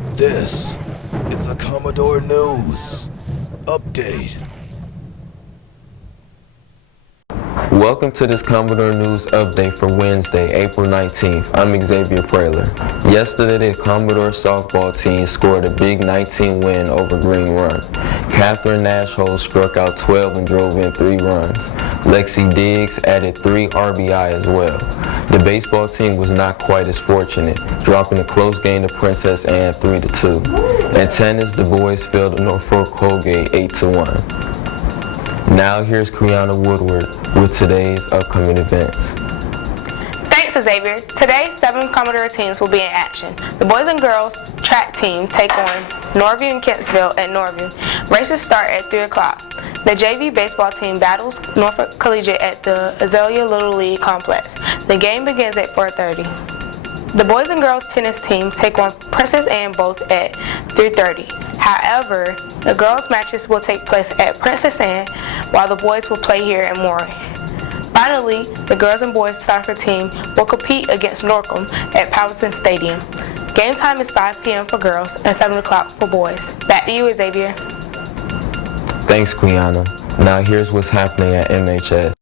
This is a Commodore News Update. Welcome to this Commodore News Update for Wednesday, April 19th. I'm Xavier Praler. Yesterday, the Commodore softball team scored a big 19 win over Green Run. Catherine Nashholt struck out 12 and drove in 3 runs. Lexi Diggs added 3 RBI as well. The baseball team was not quite as fortunate, dropping a close game to Princess Anne 3-2. In tennis, the boys fell to Norfolk Colgate 8-1. Now here's Quiana Woodward with today's upcoming events. Thanks, Xavier. Today, 7 Commodore teams will be in action. The boys and girls track team take on Norview and Kentsville at Norview. Races start at 3 o'clock. The JV baseball team battles Norfolk Collegiate at the Azalea Little League Complex. The game begins at 4:30. The boys and girls tennis teams take on Princess Anne both at 3:30. However, the girls' matches will take place at Princess Anne while the boys will play here at Maury. Finally, the girls and boys soccer team will compete against Norcom at Powelton Stadium. Game time is 5 p.m. for girls and 7 o'clock for boys. Back to you, Xavier. Thanks, Quiana. Now here's what's happening at MHS.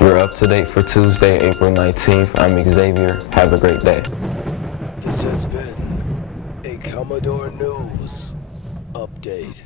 You're up to date for Tuesday, April 19th. I'm Xavier. Have a great day. This has been a Commodore News Update.